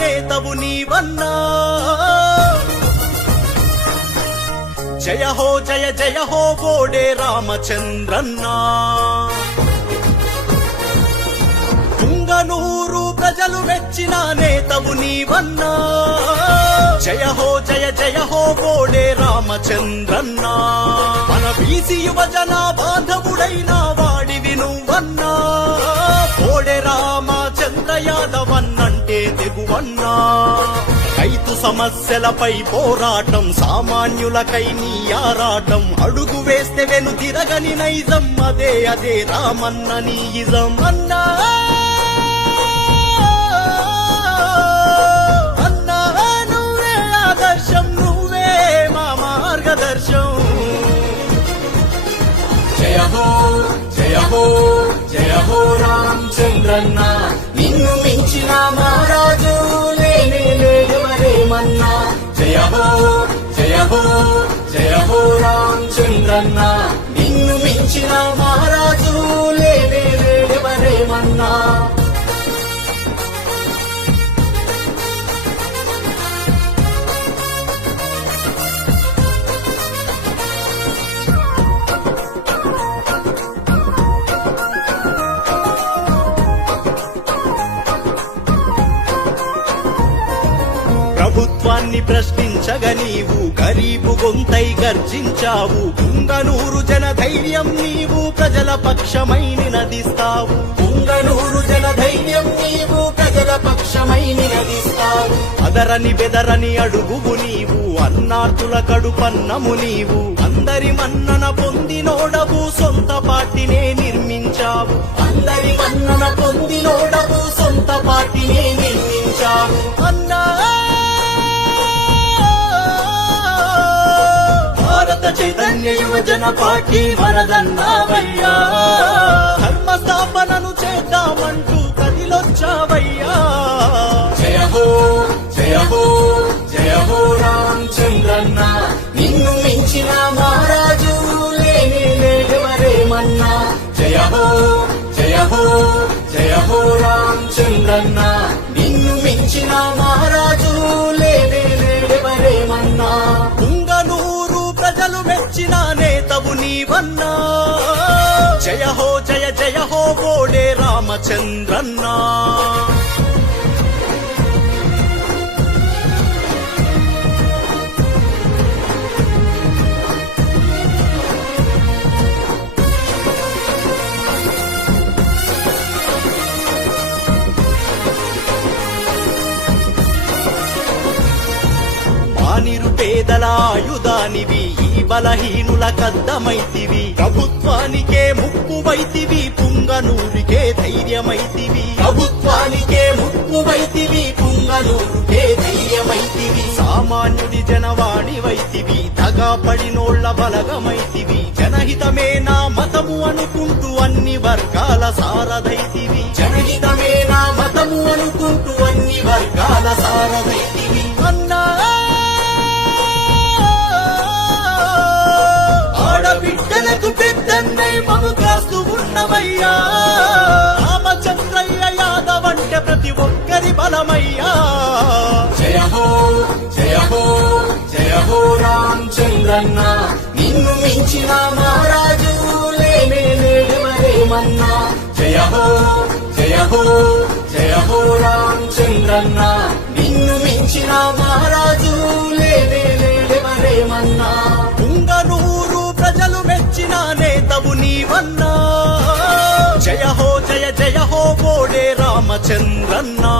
నేతవు నీవన్నా జయ హో జయ జయ హో బోడే రామచంద్రన్నా తుంగనూరు ప్రజలు మెచ్చిన నేతవు నీవన్నా జయ హో జయ జయ హో బోడే రామచంద్రన్నా మన బీసీ యువజన బాంధవుడైన వాడివి నువ్వన్నా బోడే రామచంద్ర యాదవ్ అన్నంటే తెగువన్నా రైతు సమస్యలపై పోరాటం సామాన్యులకై నీ ఆరాటం అడుగు వేస్తే వెను తిరగని నైజం అదే అదే రామన్న నీ ఇజం అన్నా అన్నా నువ్వే ఆదర్శం నువ్వే మా మార్గదర్శం జయ హో జయ హో జయ హో రామచంద్రన్న నిన్ను మించిన మహారాజు మన్నా జయ హో జయ హో జయ హో రామచంద్రన్న నిన్ను మించిన మహారాజు లేవరేమన్నా ప్రభుత్వాన్ని ప్రశ్నించగా నీవు గరీబు గొంతై గర్జించావు పుంగనూరు జన ధైర్యం నీవు ప్రజల పక్షమై నినదిస్తావు పుంగనూరు జన ధైర్యం నీవు ప్రజల పక్షమై నినదిస్తావు అదరని బెదరని అడుగువు నీవు అన్నార్తుల కడుపన్నము నీవు అందరి మన్నన పొందినోడవు సొంత పార్టీనే నిర్మించావు అందరి మన్నన పొందినోడవు సొంత పార్టీనే నిర్మించావు అన్నా భారత చైతన్య యువజన పార్టీ వరదన్నావయ్యా ధర్మ స్థాపనను చేద్దామంటూ కదిలొచ్చావయ్యా జయ హో జయ హో జయ హో రామచంద్రన్న నిన్ను మించిన మహారాజు లేవరేమన్నా జయ హో జయ హో జయ హో రామచంద్రన్న నిన్ను మించిన మహారాజు లేవరేమన్నా తుంగనూరు ప్రజలు మెచ్చిన నేతవు నీవన్నా జయ హో జయ జయ హో బోడే రామచంద్రన్నా నిరుపేదల ఆయుధానివి ఈ బలహీనుల కద్దమైతివి ప్రభుత్వానికే ముప్పువైతివి పుంగనూరికే ధైర్యమైతివి ప్రభుత్వానికే ముప్పువైతివి పుంగనూరుకే ధైర్యమైతివి సామాన్యుడి జనవాణివైతివి దగా పడినోళ్ల బలగమైతివి జనహితమే నా మతము అనుకుంటూ అన్ని వర్గాల సారథైతివి జనహితమే నా మతము అనుకుంటూ అన్ని వర్గాల సారథైతివి అన్నా ఆడబిడ్డలకు పెద్దన్నై మము కాస్తూ ఉన్నవయ్యా రామచంద్రయ్య యాదవ్ అంటే ప్రతి ఒక్కరి బలమయ్యా జయ హో జయ హో జయ హో రామచంద్రన్న నిన్ను మించిన మహారాజు లేవరేమన్నా జయ హో జయ హో జయ హో రామచంద్రన్న నిన్ను మించిన మహారాజు లేవరేమన్నా పుంగనూరు ప్రజలు మెచ్చిన నేతవు నీవన్నా జయ హో జయ జయ హో బోడే రామచంద్రన్నా